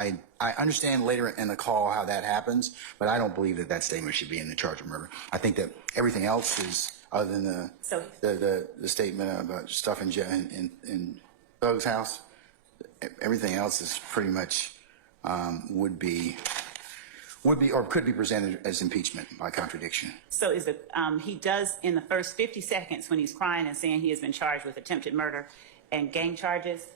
I understand later in the call how that happens, but I don't believe that that statement should be in the charge of murder. I think that everything else is, other than the statement about stuff in Doug's house, everything else is pretty much would be or could be presented as impeachment by contradiction. So is it, he does in the first 50 seconds when he's crying and saying he has been charged with attempted murder and gang charges,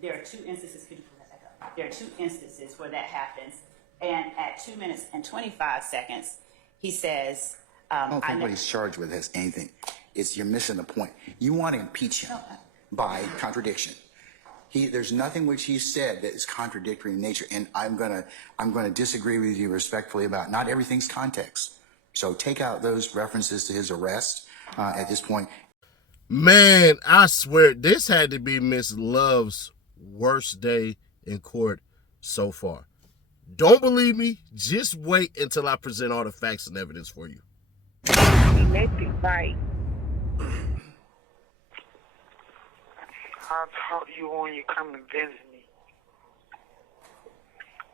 there are two instances, could you pull that back up? There are two instances where that happens. And at 2 minutes and 25 seconds, he says, I don't think what he's charged with has anything. You're missing the point. You want to impeach him by contradiction. There's nothing which he said that is contradictory in nature, and I'm gonna disagree with you respectfully about not everything's context. So take out those references to his arrest at this point. Man, I swear this had to be Miss Love's worst day in court so far. Don't believe me? Just wait until I present all the facts and evidence for you. Right. I'll talk to you when you come and visit me.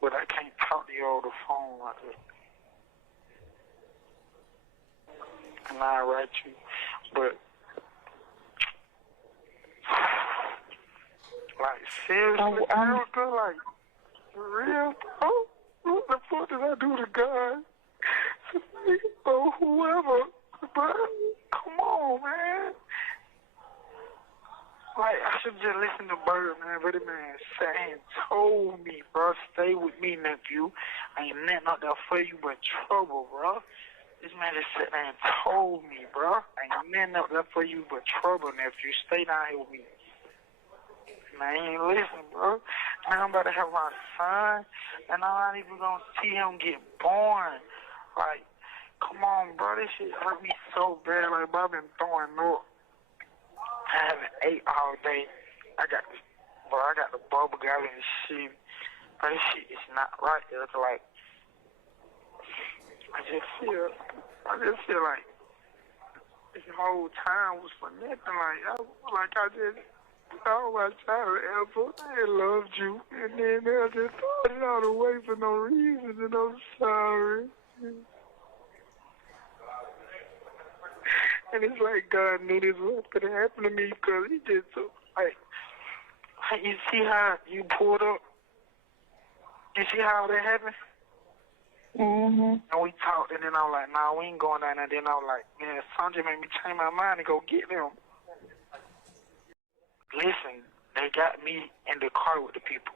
But I can't talk to you over the phone like that. And I'll write you. But, like, seriously, America, like, for real, bro? What the fuck did I do to God? Or whoever, bro? Come on, man. Like, I should just listen to Bird, man. But the man sat and told me, bro, stay with me, nephew. I ain't nothing out there for you but trouble, bro. This man just sat there and told me, bro. I ain't nothing out there for you but trouble, nephew. Stay down here with me. Man, I ain't listening, bro. Now I'm about to have my son, and I'm not even gonna see him get born. Like, come on, bro. This shit hurt me so bad. Like, bro, I've been throwing up. I haven't ate all day. I got the bubble gum and shit. But this shit is not right. It's like, I just feel like this whole time was for nothing. Like I just, all my child ever, they loved you. And then they just throw it all away for no reason, and I'm sorry. And it's like God knew this was going to happen to me because he just, like, you see how you pulled up? You see how that happened? Mm-hmm. And we talked, and then I was like, nah, we ain't going down there. And then I was like, man, Sanjay made me change my mind and go get them. Listen, they got me in the car with the people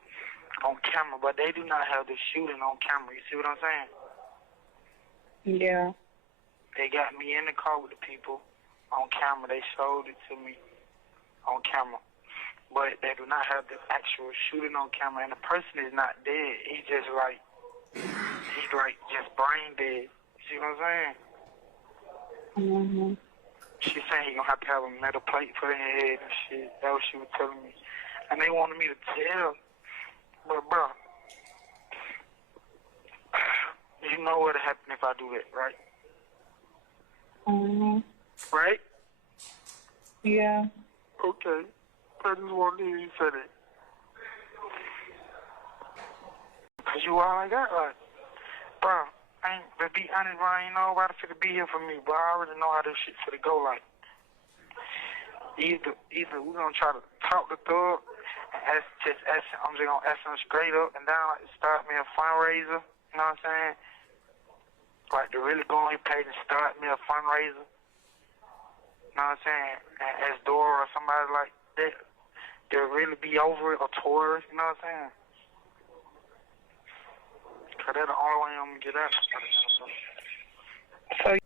on camera, but they do not have the shooting on camera. You see what I'm saying? Yeah. They got me in the car with the people on camera. They showed it to me on camera. But they do not have the actual shooting on camera. And the person is not dead. He's just like just brain dead. You see what I'm saying? Mm-hmm. She saying he gonna have to have a metal plate put in his head and shit. That was what she was telling me. And they wanted me to tell. But, bro, you know what'll happen if I do that, right? Mm-hmm. Right? Yeah. Okay. I just wanted to hear you say that. Because you all I got, like, bro, to be honest, bro, ain't nobody finna be here for me, bro. I already know how this shit finna go, like. Either we're gonna try to talk to Thug, I'm just gonna ask him straight up and down, like, start me a fundraiser, you know what I'm saying? Like, to really go on his page and start me a fundraiser. You know what I'm saying? And as Dora or somebody like that, they'll really be over it, or Taurus, you know what I'm saying? Because that's the only way I'm going to get out. So,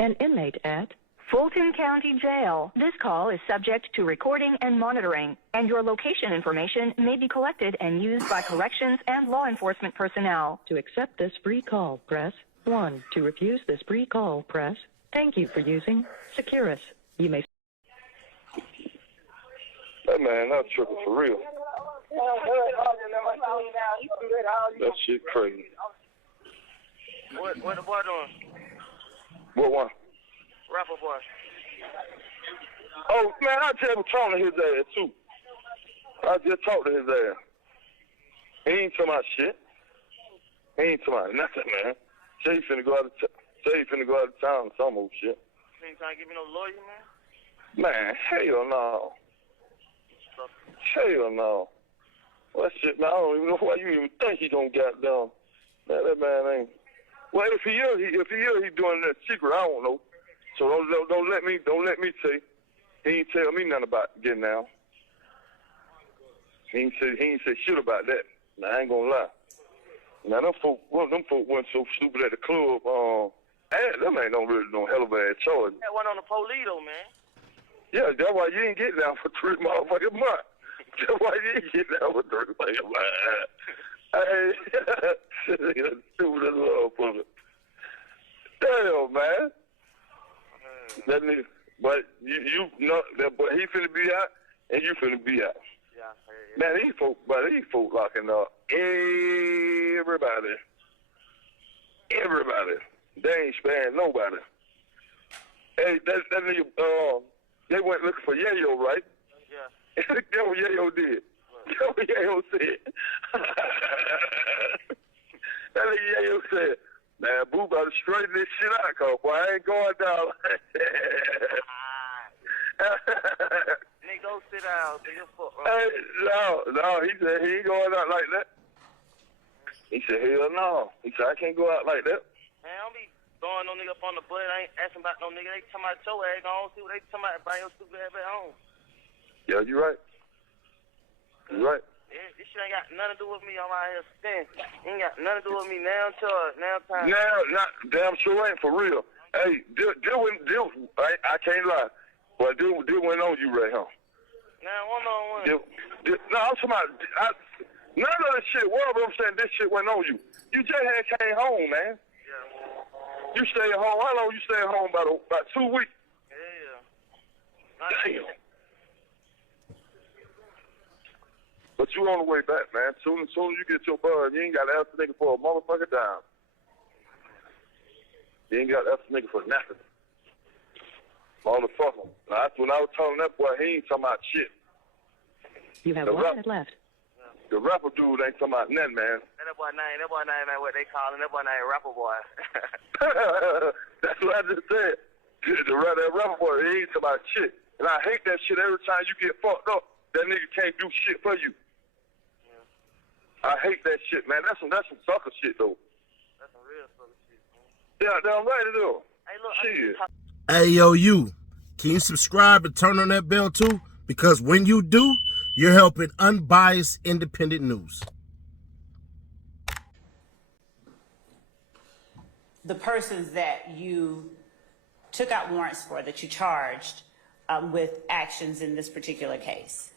An inmate at Fulton County Jail. This call is subject to recording and monitoring, and your location information may be collected and used by corrections and law enforcement personnel. To accept this free call, press 1. To refuse this free call, press. Thank you for using Securus. You may. That man, not tripping for real. That shit crazy. What the boy doing? What one? Rapper boy. Oh, man, I just was talking to his ass, too. I just talked to his ass. He ain't talking about shit. He ain't talking about nothing, man. Say he finna go out of town, some old shit. You ain't trying to give me no lawyer, man? Man, hell no. Hell no. Well, shit, man, I don't even know why you even think he gonna get down. Man, that man ain't. Well, if he is, he doing that secret. I don't know. So don't let me say. He ain't tell me nothing about getting down. He ain't say shit about that. Now, I ain't gonna lie. Now, them folk went so stupid at the club. Them ain't no hell of a bad charge. That one on the police, though, man. Yeah, that's why you ain't get down for 3 motherfucking months. That's why you ain't get down for 3 motherfucking months. Hey, stupid as motherfucker. Damn, man. That nigga, but you know that, but he finna be out, and you finna be out. Yeah, Man, these folk locking up everybody. They ain't sparing nobody. Hey, that nigga, they went looking for Yayo, right? Yeah. That's what Yayo did. That's what Yayo said. That nigga Yayo said, man, Boo about to straighten this shit out, cause boy, I ain't going down like that. Nigga, go sit down. Nigga, fuck, bro. Hey, no, he said he ain't going out like that. He said, hell no. He said, I can't go out like that. Man, I don't be throwing no nigga up on the butt. I ain't asking about no nigga. They talking about your ass. I don't see what they talking about. Bring your stupid ass back home. Yeah, you right. You right. Yeah, this shit ain't got nothing to do with me. I'm out here standing. Ain't got nothing to do with me now. Now time. Now, damn sure ain't for real. Hey, I can't lie. But deal went on you right here. Now, one-on-one. No, I'm talking about, none of this shit, what I'm saying, this shit went on you. You just came home, man. Yeah. You stayed home, how long you stayed home? About 2 weeks? Yeah. Damn. But you on the way back, man. Soon as you get your buzz, you ain't got to ask the nigga for a motherfucker dime. You ain't got to ask the nigga for nothing. Motherfucker. Now, when I was telling that boy, he ain't talking about shit. You have 1 minute left. The rapper dude ain't talking about nothing, man. That boy name ain't what they call him. That boy name rapper boy. That's what I just said. That rapper boy, he ain't talking about shit. And I hate that shit every time you get fucked up. That nigga can't do shit for you. I hate that shit, man. That's some sucker shit, though. That's some real sucker shit, man. Yeah, damn right it is. Hey, look, Shit. Hey, yo, you. Can you subscribe and turn on that bell, too? Because when you do, you're helping unbiased, independent news. The persons that you took out warrants for, that you charged with actions in this particular case.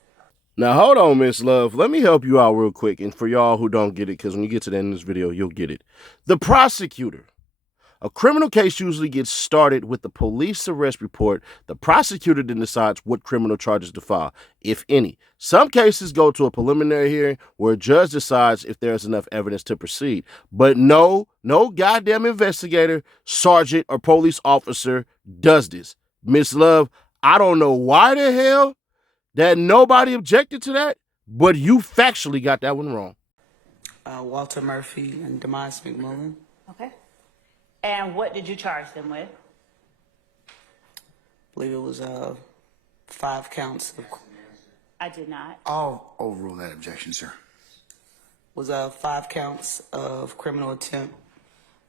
Now, hold on, Miss Love. Let me help you out real quick. And for y'all who don't get it, because when you get to the end of this video, you'll get it. The prosecutor. A criminal case usually gets started with the police arrest report. The prosecutor then decides what criminal charges to file, if any. Some cases go to a preliminary hearing where a judge decides if there's enough evidence to proceed. But no goddamn investigator, sergeant, or police officer does this. Miss Love, I don't know why the hell that nobody objected to that, but you factually got that one wrong. Walter Murphy and Demise McMullen. Okay. And what did you charge them with? I believe it was 5 counts of. I did not. I'll overrule that objection, sir. Was 5 counts of criminal attempt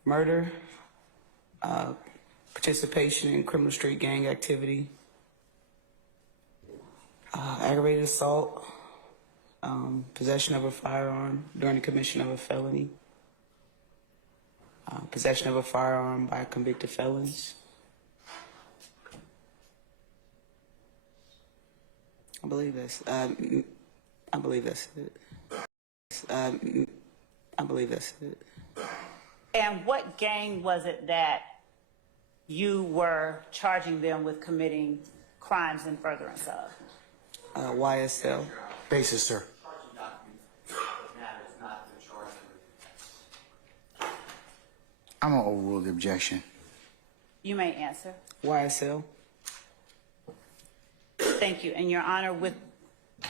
murder, participation in criminal street gang activity, aggravated assault, possession of a firearm during the commission of a felony, possession of a firearm by convicted felons. I believe that's it. I believe that's it. And what gang was it that you were charging them with committing crimes in furtherance of? YSL. Basis, sir. I'm going to overrule the objection. You may answer. YSL. Thank you. And Your Honor, with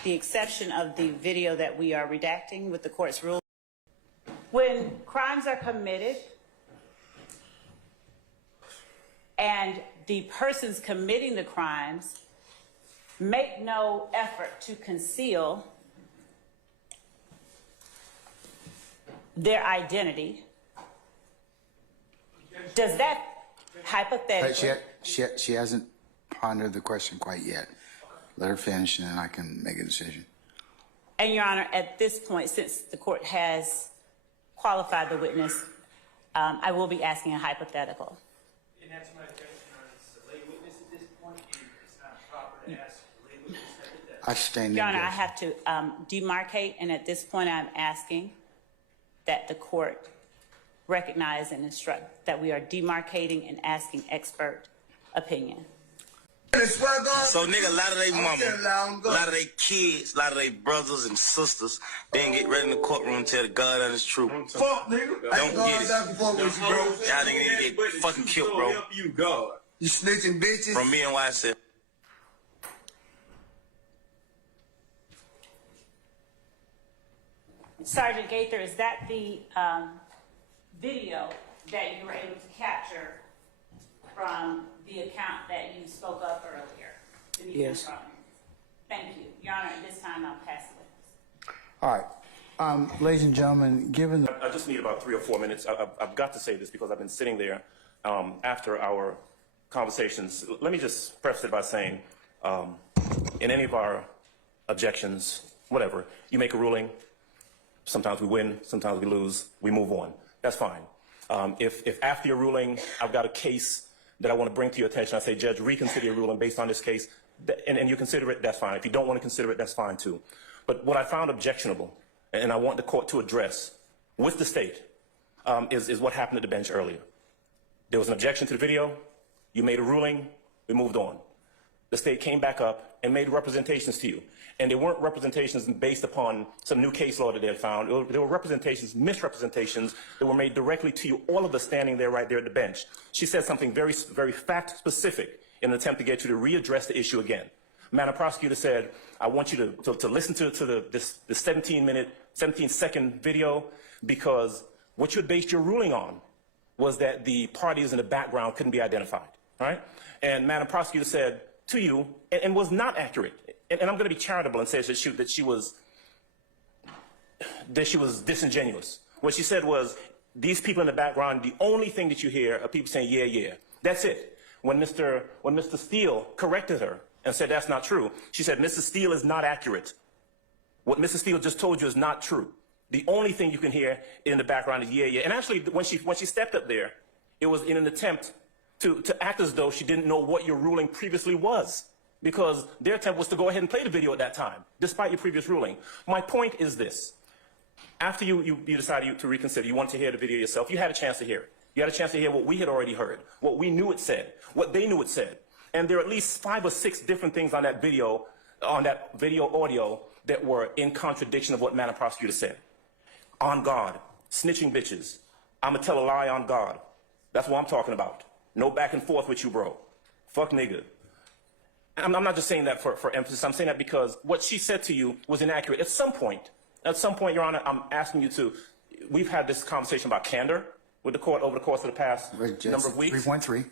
the exception of the video that we are redacting with the court's rule, When crimes are committed and the persons committing the crimes make no effort to conceal their identity, does that hypothetically... She hasn't pondered the question quite yet. Let her finish, and then I can make a decision. And, Your Honor, at this point, since the court has qualified the witness, I will be asking a hypothetical. And that's my objection, Your Honor. It's a lay witness at this point, and it's not proper to ask a lay witness hypothetical. I stand Your Honor, I objection. have to demarcate, and at this point, I'm asking that the court recognize and instruct that we are demarcating and asking expert opinion. So, nigga, a lot of they mama, a lot of they kids, a lot of they brothers and sisters, then get ready in the courtroom and tell the God that it's true. Fuck, nigga. Don't get it. Y'all niggas need to get fucking killed, bro. You, God. You snitching bitches. From me and YSF. Sergeant Gaither, is that the video that you were able to capture from the account that you spoke of earlier? Yes. Thank you. Your Honor, at this time, I'll pass the witness. All right. Ladies and gentlemen, given the... I just need about 3 or 4 minutes. I've got to say this because I've been sitting there after our conversations. Let me just preface it by saying, in any of our objections, whatever, you make a ruling. Sometimes we win, sometimes we lose, we move on. That's fine. If after your ruling, I've got a case that I want to bring to your attention, I say, Judge, reconsider your ruling based on this case, and you consider it, that's fine. If you don't want to consider it, that's fine too. But what I found objectionable, and I want the court to address with the state, is what happened at the bench earlier. There was an objection to the video, you made a ruling, we moved on. The state came back up and made representations to you. And they weren't representations based upon some new case law that they had found. There were representations, misrepresentations that were made directly to you, all of us standing there right there at the bench. She said something very, very fact-specific in an attempt to get you to readdress the issue again. Madam Prosecutor said, I want you to listen to this 17-second video because what you had based your ruling on was that the parties in the background couldn't be identified, right? And Madam Prosecutor said to you, and was not accurate, and I'm going to be charitable and say that she was disingenuous. What she said was, these people in the background, the only thing that you hear are people saying, yeah, yeah. That's it. When Mr. Steele corrected her and said that's not true, she said, Mr. Steele is not accurate. What Mr. Steele just told you is not true. The only thing you can hear in the background is yeah, yeah. And actually, when she stepped up there, it was in an attempt to act as though she didn't know what your ruling previously was, because their attempt was to go ahead and play the video at that time, despite your previous ruling. My point is this. After you decided to reconsider, you wanted to hear the video yourself, you had a chance to hear it. You had a chance to hear what we had already heard, what we knew it said, what they knew it said. And there are at least 5 or 6 different things on that video audio, that were in contradiction of what Madam Prosecutor said. On God, snitching bitches, I'ma tell a lie on God. That's what I'm talking about. No back and forth with you, bro. Fuck nigga. I'm not just saying that for emphasis. I'm saying that because what she said to you was inaccurate. At some point, Your Honor, I'm asking you to, we've had this conversation about candor with the court over the course of the past number of weeks. 3.3.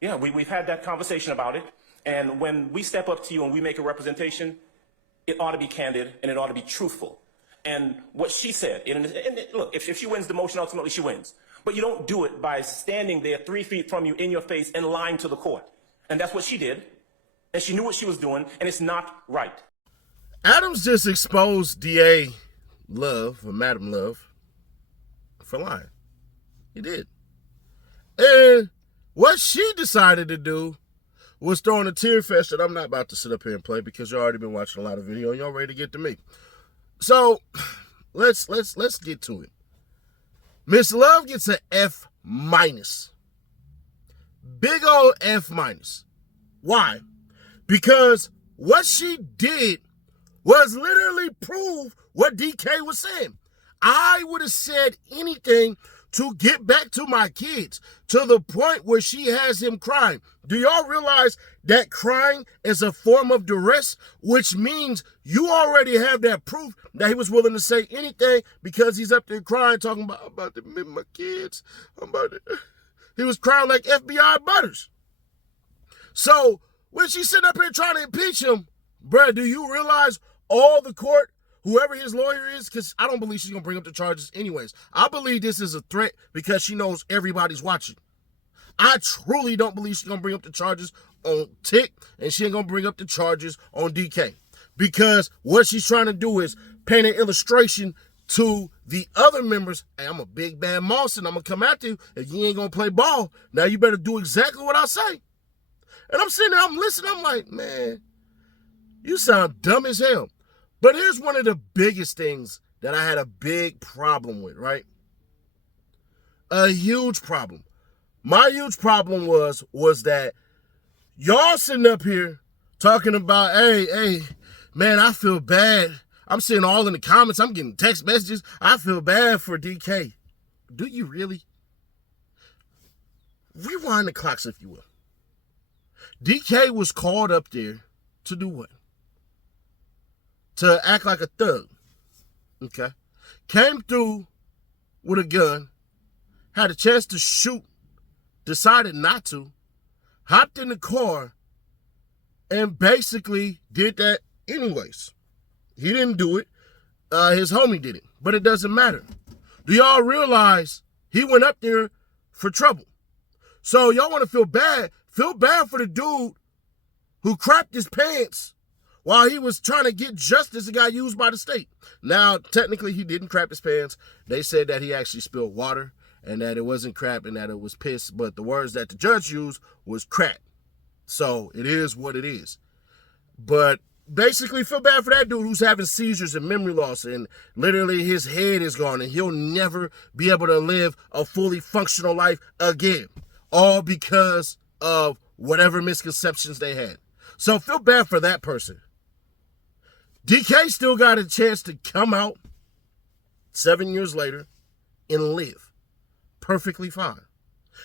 Yeah, we've had that conversation about it. And when we step up to you and we make a representation, it ought to be candid and it ought to be truthful. And what she said, and look, if she wins the motion, ultimately she wins. But you don't do it by standing there 3 feet from you in your face and lying to the court. And that's what she did. And she knew what she was doing, and it's not right. Adams just exposed DA Love, or Madam Love, for lying. He did. And what she decided to do was throwing a tear fest that I'm not about to sit up here and play because you've already been watching a lot of video and y'all ready to get to me. So let's get to it. Miss Love gets an F-. Big old F-. Why? Because what she did was literally prove what DK was saying. I would have said anything to get back to my kids, to the point where she has him crying. Do y'all realize that crying is a form of duress, which means you already have that proof that he was willing to say anything because he's up there crying, talking about, I'm about to miss my kids. He was crying like FBI butters. So when she's sitting up here trying to impeach him, bruh, do you realize all the court, whoever his lawyer is, because I don't believe she's going to bring up the charges anyways. I believe this is a threat because she knows everybody's watching. I truly don't believe she's going to bring up the charges on Tick, and she ain't going to bring up the charges on DK. Because what she's trying to do is paint an illustration to the other members. Hey, I'm a big bad moss, and I'm going to come after you. If you ain't going to play ball, now you better do exactly what I say. And I'm sitting there, I'm listening, I'm like, man, you sound dumb as hell. But here's one of the biggest things that I had a big problem with, right? A huge problem. My huge problem was that y'all sitting up here talking about, hey, man, I feel bad. I'm seeing all in the comments. I'm getting text messages. I feel bad for DK. Do you really? Rewind the clocks, if you will. DK was called up there to do what? To act like a thug. Okay. Came through with a gun, had a chance to shoot, decided not to, hopped in the car, and basically did that anyways. He didn't do it. His homie did it. But it doesn't matter. Do y'all realize he went up there for trouble? So y'all want to feel bad? Feel bad for the dude who crapped his pants while he was trying to get justice and got used by the state. Now, technically, he didn't crap his pants. They said that he actually spilled water and that it wasn't crap and that it was piss. But the words that the judge used was crap. So it is what it is. But basically, feel bad for that dude who's having seizures and memory loss, and literally his head is gone and he'll never be able to live a fully functional life again. All because of whatever misconceptions they had. So feel bad for that person. DK still got a chance to come out 7 years later and live perfectly fine.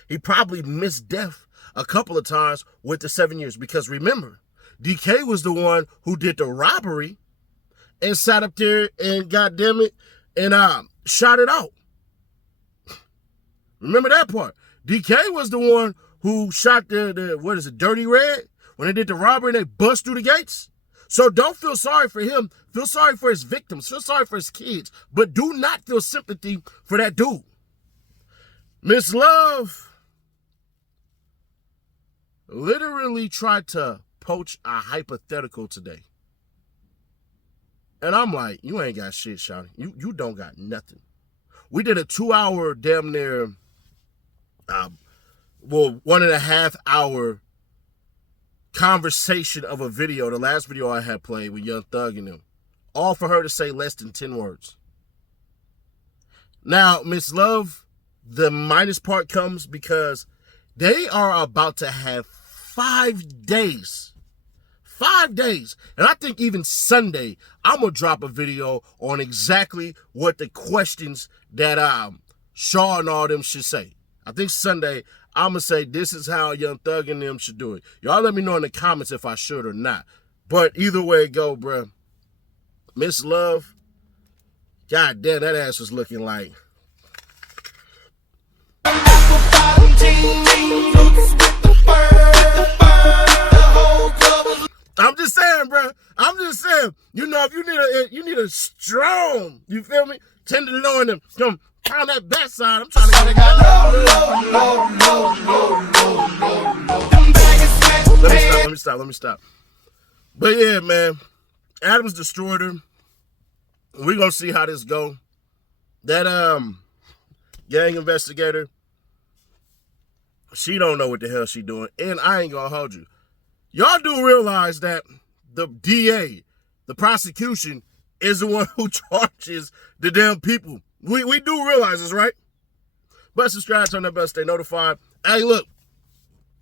He probably missed death a couple of times with the 7 years because remember, DK was the one who did the robbery and sat up there and goddamn it and shot it out. Remember that part? DK was the one who shot the what is it, Dirty Red? When they did the robbery and they bust through the gates. So don't feel sorry for him. Feel sorry for his victims. Feel sorry for his kids. But do not feel sympathy for that dude. Miss Love literally tried to poach a hypothetical today. And I'm like, you ain't got shit, shawty. You don't got nothing. We did a 2-hour damn near 1.5 hour conversation of a video, the last video I had played with Young Thug and them, all for her to say less than 10 words. Now, Miss Love, the minus part comes because they are about to have 5 days. 5 days. And I think even Sunday, I'm going to drop a video on exactly what the questions that Shaw and all them should say. I think Sunday, I'm going to say this is how Young Thug and them should do it. Y'all let me know in the comments if I should or not. But either way it go, bruh. Miss Love, god damn, that ass was looking like. I'm just saying, bro. I'm just saying. You know, if you need a strong, you feel me? Tenderloin and come pound that backside. I'm trying to get it. Let me stop. But yeah, man. Adams destroyed her. We're gonna see how this go. That gang investigator, she don't know what the hell she doing. And I ain't gonna hold you. Y'all do realize that the DA, the prosecution, is the one who charges the damn people. We do realize this, right? But subscribe, turn that bell, stay notified. Hey, look,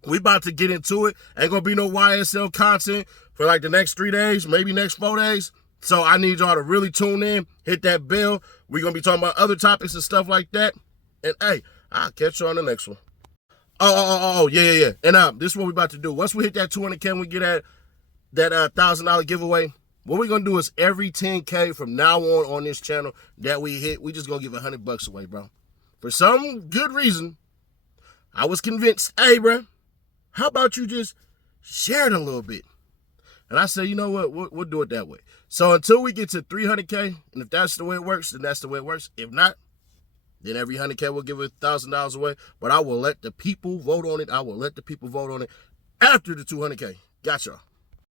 we about to get into it. Ain't gonna be no YSL content for like the next 3 days, maybe next 4 days. So I need y'all to really tune in, hit that bell. We're gonna be talking about other topics and stuff like that. And hey, I'll catch you on the next one. Yeah. And this is what we're about to do. Once we hit that 200K and we get that $1,000 giveaway, what we're going to do is every 10K from now on this channel that we hit, we just going to give $100 away, bro. For some good reason, I was convinced, hey, bro, how about you just share it a little bit? And I said, you know what, we'll do it that way. So until we get to 300K, and if that's the way it works, then that's the way it works. If not, then every 100K we'll give $1,000 away. But I will let the people vote on it. I will let the people vote on it after the 200K. Gotcha.